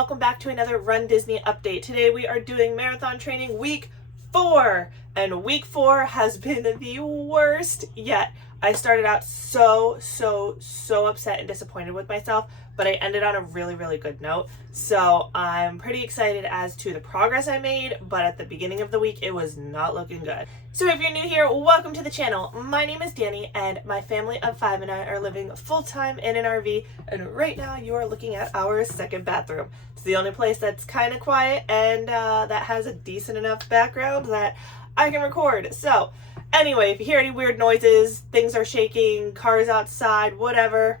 welcome back to another Run Disney update. Today we are doing marathon training week 4, and week 4 has been the worst yet. I started out so upset and disappointed with myself, but I ended on a really good note. So I'm pretty excited as to the progress I made, but at the beginning of the week, it was not looking good. So if you're new here, welcome to the channel. My name is Danny, and my family of 5 and I are living full-time in an RV, and right now you are looking at our second bathroom. It's the only place that's kind of quiet and that has a decent enough background that I can record. So anyway, if you hear any weird noises, things are shaking, cars outside, whatever,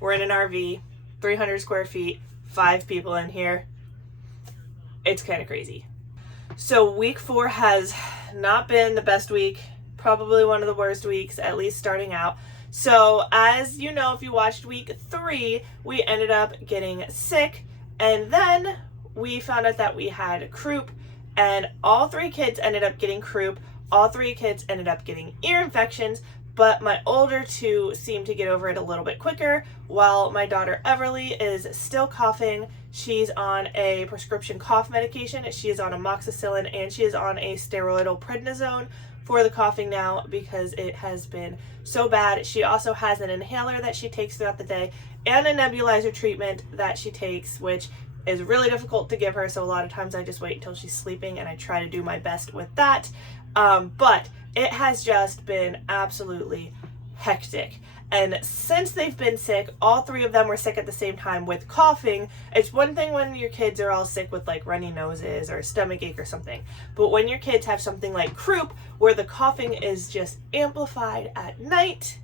we're in an RV, 300 square feet, 5 people in here. It's kind of crazy. So week 4 has not been the best week, probably one of the worst weeks, at least starting out. So as you know, if you watched week 3, we ended up getting sick, and then we found out that we had croup, and all 3 kids ended up getting croup. All 3 kids ended up getting ear infections, but my older 2 seemed to get over it a little bit quicker, while my daughter Everly is still coughing. She's on a prescription cough medication. She is on amoxicillin, and she is on a steroidal prednisone for the coughing now because it has been so bad. She also has an inhaler that she takes throughout the day and a nebulizer treatment that she takes, which is really difficult to give her, so a lot of times I just wait until she's sleeping and I try to do my best with that. But it has just been absolutely hectic. And since they've been sick, all 3 of them were sick at the same time with coughing. It's one thing when your kids are all sick with like runny noses or stomach ache or something, but when your kids have something like croup where the coughing is just amplified at night,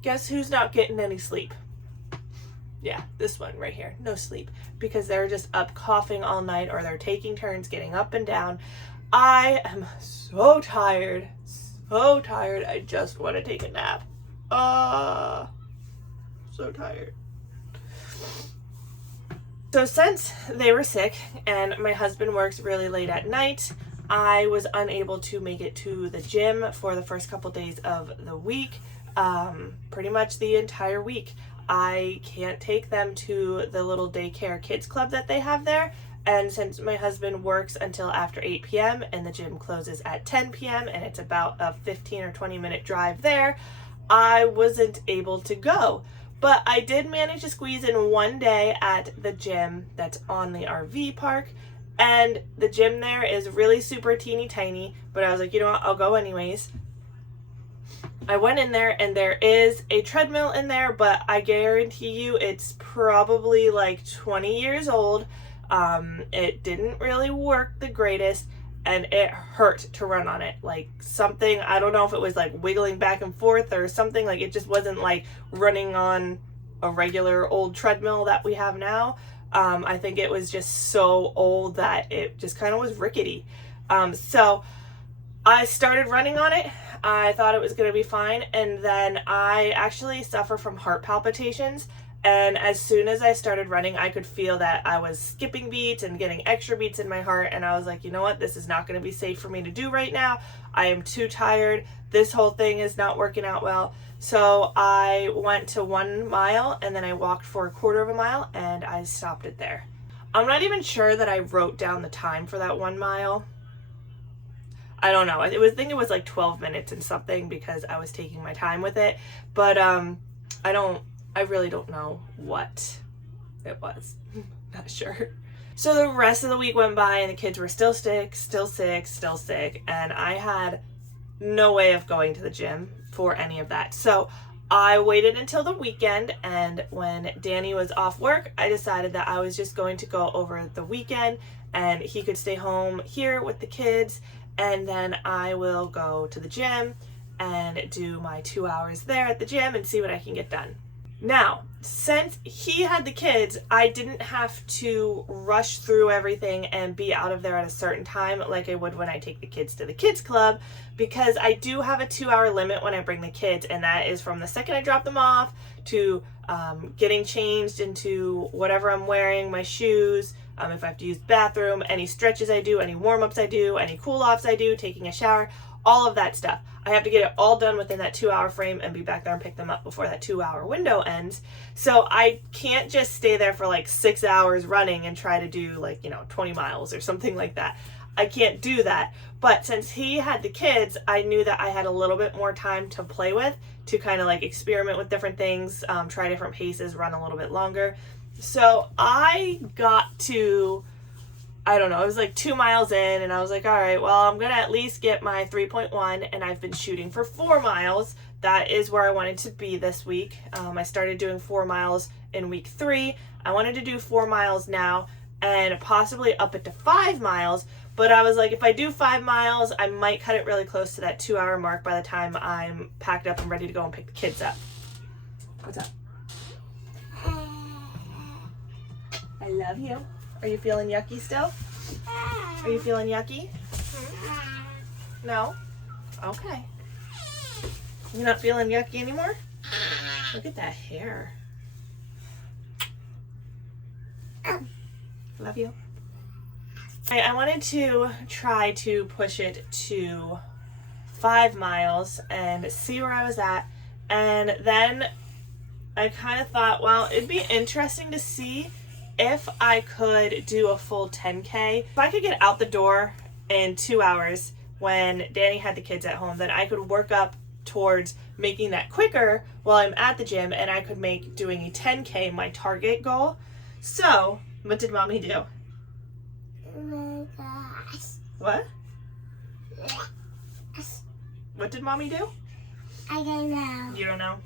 guess who's not getting any sleep? Yeah, this one right here, no sleep, because they're just up coughing all night, or they're taking turns getting up and down. I am so tired, I just want to take a nap. So tired. So since they were sick and my husband works really late at night, I was unable to make it to the gym for the first couple days of the week, pretty much the entire week. I can't take them to the little daycare kids club that they have there. And since my husband works until after 8 p.m. and the gym closes at 10 p.m. and it's about a 15 or 20 minute drive there, I wasn't able to go. But I did manage to squeeze in one day at the gym that's on the RV park. And the gym there is really super teeny tiny, but I was like, you know what, I'll go anyways. I went in there and there is a treadmill in there, but I guarantee you it's probably like 20 years old. It didn't really work the greatest, and it hurt to run on it. Like something, I don't know if it was like wiggling back and forth or something, like it just wasn't like running on a regular old treadmill that we have now. I think it was just so old that it just kind of was rickety. So I started running on it. I thought it was going to be fine, and then I actually suffer from heart palpitations, and as soon as I started running, I could feel that I was skipping beats and getting extra beats in my heart, and I was like, you know what, this is not going to be safe for me to do right now. I am too tired. This whole thing is not working out well. So I went to 1 mile, and then I walked for 1/4 mile, and I stopped it there. I'm not even sure that I wrote down the time for that 1 mile. I don't know. I think it was like 12 minutes and something because I was taking my time with it. But I really don't know what it was. Not sure. So the rest of the week went by and the kids were still sick, and I had no way of going to the gym for any of that. So I waited until the weekend, and when Danny was off work, I decided that I was just going to go over the weekend and he could stay home here with the kids, and then I will go to the gym and do my 2 hours there at the gym and see what I can get done. Now, since he had the kids, I didn't have to rush through everything and be out of there at a certain time like I would when I take the kids to the kids club, because I do have a 2-hour limit when I bring the kids, and that is from the second I drop them off to getting changed into whatever I'm wearing, my shoes, if I have to use the bathroom, any stretches I do, any warm-ups I do, any cool-offs I do, taking a shower, all of that stuff. I have to get it all done within that 2-hour frame and be back there and pick them up before that 2-hour window ends. So I can't just stay there for like 6 hours running and try to do like, 20 miles or something like that. I can't do that. But since he had the kids, I knew that I had a little bit more time to play with, to kind of like experiment with different things, try different paces, run a little bit longer. So I got to, I don't know, it was like 2 miles in, and I was like, all right, well, I'm going to at least get my 3.1, and I've been shooting for 4 miles. That is where I wanted to be this week. I started doing 4 miles in week 3. I wanted to do 4 miles now and possibly up it to 5 miles. But I was like, if I do 5 miles, I might cut it really close to that 2-hour mark by the time I'm packed up and ready to go and pick the kids up. What's up? I love you. Are you feeling yucky still? Are you feeling yucky? No? Okay. You're not feeling yucky anymore? Look at that hair. Love you. I wanted to try to push it to 5 miles and see where I was at. And then I kind of thought, well, it'd be interesting to see if I could do a full 10K. If I could get out the door in 2 hours when Danny had the kids at home, then I could work up towards making that quicker while I'm at the gym, and I could make doing a 10K my target goal. So, what did mommy do? Oh my gosh. What? What did mommy do? I don't know. You don't know?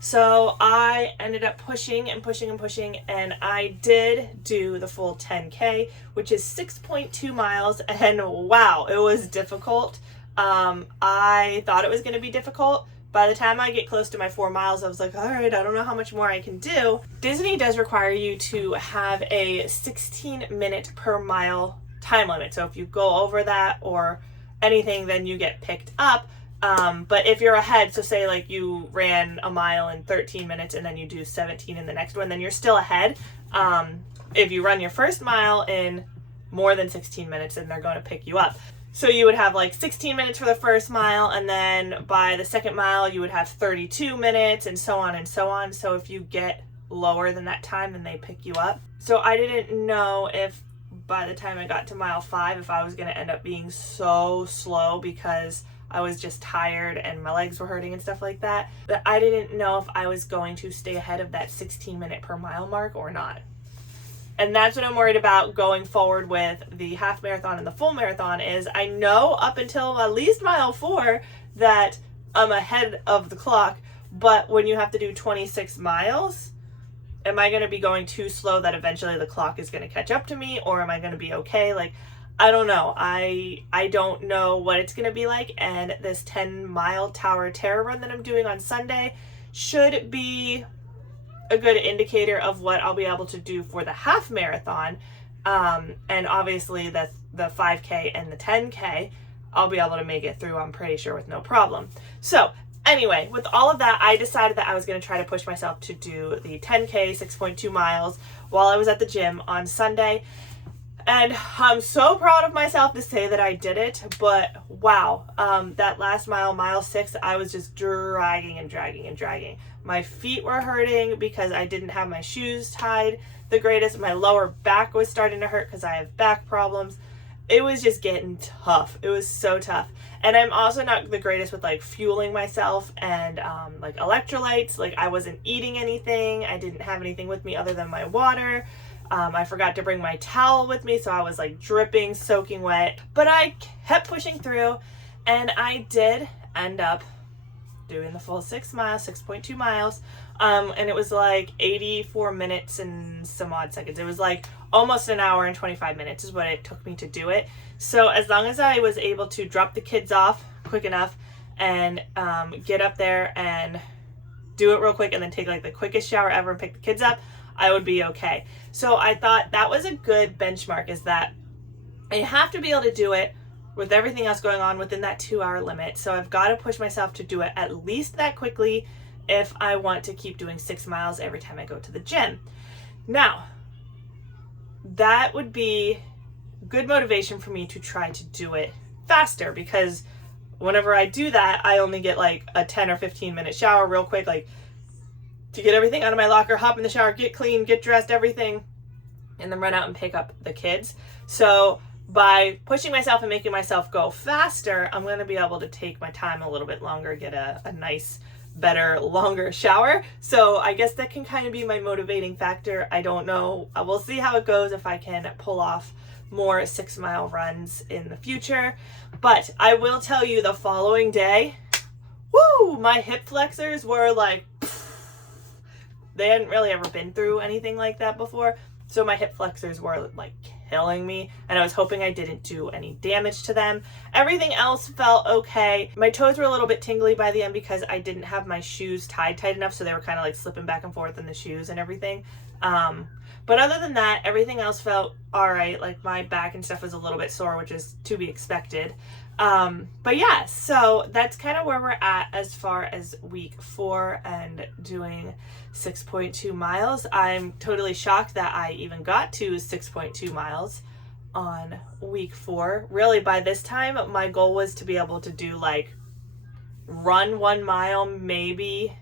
So I ended up pushing and pushing and pushing, and I did do the full 10K, which is 6.2 miles, and wow, it was difficult. I thought it was going to be difficult. By the time I get close to my 4 miles, I was like, all right, I don't know how much more I can do. Disney does require you to have a 16-minute per mile time limit. So if you go over that or anything, then you get picked up. But if you're ahead, so say like you ran a mile in 13 minutes and then you do 17 in the next one, then you're still ahead. If you run your first mile in more than 16 minutes, then they're going to pick you up. So you would have like 16 minutes for the first mile, and then by the second mile you would have 32 minutes, and so on and so on. So if you get lower than that time, then they pick you up. So I didn't know if by the time I got to mile 5, if I was going to end up being so slow because I was just tired and my legs were hurting and stuff like that. But I didn't know if I was going to stay ahead of that 16-minute per mile mark or not. And that's what I'm worried about going forward with the half marathon and the full marathon. Is I know up until at least mile 4 that I'm ahead of the clock, but when you have to do 26 miles, am I going to be going too slow that eventually the clock is going to catch up to me, or am I going to be okay? Like, I don't know. I don't know what it's going to be like, and this 10-mile Tower of Terror run that I'm doing on Sunday should be a good indicator of what I'll be able to do for the half marathon. And obviously the 5K and the 10K, I'll be able to make it through, I'm pretty sure, with no problem. So anyway, with all of that, I decided that I was going to try to push myself to do the 10K, 6.2 miles while I was at the gym on Sunday. And I'm so proud of myself to say that I did it, but wow, that last mile, mile 6, I was just dragging and dragging and dragging. My feet were hurting because I didn't have my shoes tied the greatest. My lower back was starting to hurt because I have back problems. It was just getting tough. It was so tough. And I'm also not the greatest with like fueling myself and like electrolytes. Like I wasn't eating anything. I didn't have anything with me other than my water. I forgot to bring my towel with me, so I was like dripping, soaking wet. But I kept pushing through, and I did end up doing the full 6 miles, 6.2 miles. And it was like 84 minutes and some odd seconds. It was like almost an hour and 25 minutes is what it took me to do it. So as long as I was able to drop the kids off quick enough and get up there and do it real quick and then take like the quickest shower ever and pick the kids up, I would be okay. So I thought that was a good benchmark, is that I have to be able to do it with everything else going on within that 2-hour limit. So I've got to push myself to do it at least that quickly if I want to keep doing 6 miles every time I go to the gym. Now, that would be good motivation for me to try to do it faster, because whenever I do that, I only get like a 10 or 15 minute shower real quick, like to get everything out of my locker, hop in the shower, get clean, get dressed, everything, and then run out and pick up the kids. So by pushing myself and making myself go faster, I'm going to be able to take my time a little bit longer, get a nice, better, longer shower. So I guess that can kind of be my motivating factor. I don't know. We'll see how it goes if I can pull off more 6-mile runs in the future. But I will tell you, the following day, woo, my hip flexors were like, they hadn't really ever been through anything like that before. So my hip flexors were like killing me, and I was hoping I didn't do any damage to them. Everything else felt okay. My toes were a little bit tingly by the end because I didn't have my shoes tied tight enough, so they were kind of like slipping back and forth in the shoes and everything. But other than that, everything else felt all right. Like my back and stuff was a little bit sore, which is to be expected. But yeah, so that's kind of where we're at as far as week 4 and doing 6.2 miles. I'm totally shocked that I even got to 6.2 miles on week 4. Really, by this time, my goal was to be able to do like run 1 mile, maybe,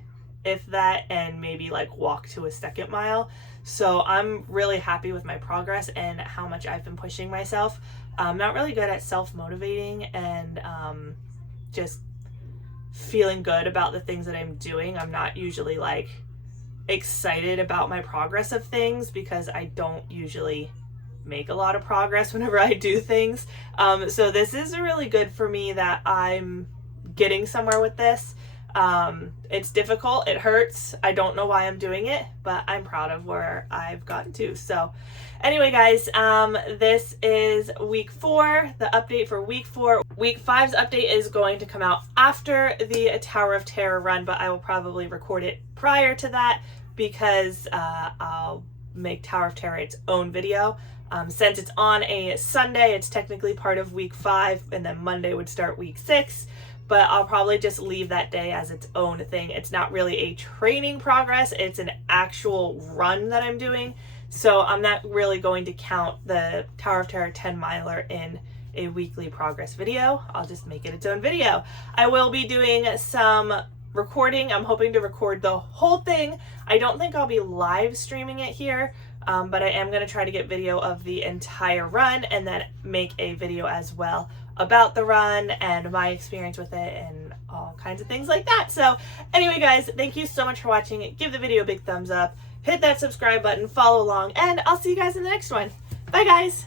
if that, and maybe like walk to a 2nd mile. So I'm really happy with my progress and how much I've been pushing myself. I'm not really good at self-motivating and just feeling good about the things that I'm doing. I'm not usually like excited about my progress of things because I don't usually make a lot of progress whenever I do things. So this is really good for me that I'm getting somewhere with this. It's difficult, it hurts, I don't know why I'm doing it, but I'm proud of where I've gotten to. So anyway guys, this is week 4, the update for week 4. Week 5's update is going to come out after the Tower of Terror run, but I will probably record it prior to that because I'll make Tower of Terror its own video. Since it's on a Sunday, it's technically part of week 5, and then Monday would start week 6. But I'll probably just leave that day as its own thing. It's not really a training progress, it's an actual run that I'm doing. So I'm not really going to count the Tower of Terror 10 miler in a weekly progress video. I'll just make it its own video. I will be doing some recording. I'm hoping to record the whole thing. I don't think I'll be live streaming it here, but I am going to try to get video of the entire run and then make a video as well about the run and my experience with it and all kinds of things like that. So anyway guys, thank you so much for watching. Give the video a big thumbs up, hit that subscribe button, follow along, and I'll see you guys in the next one. Bye guys.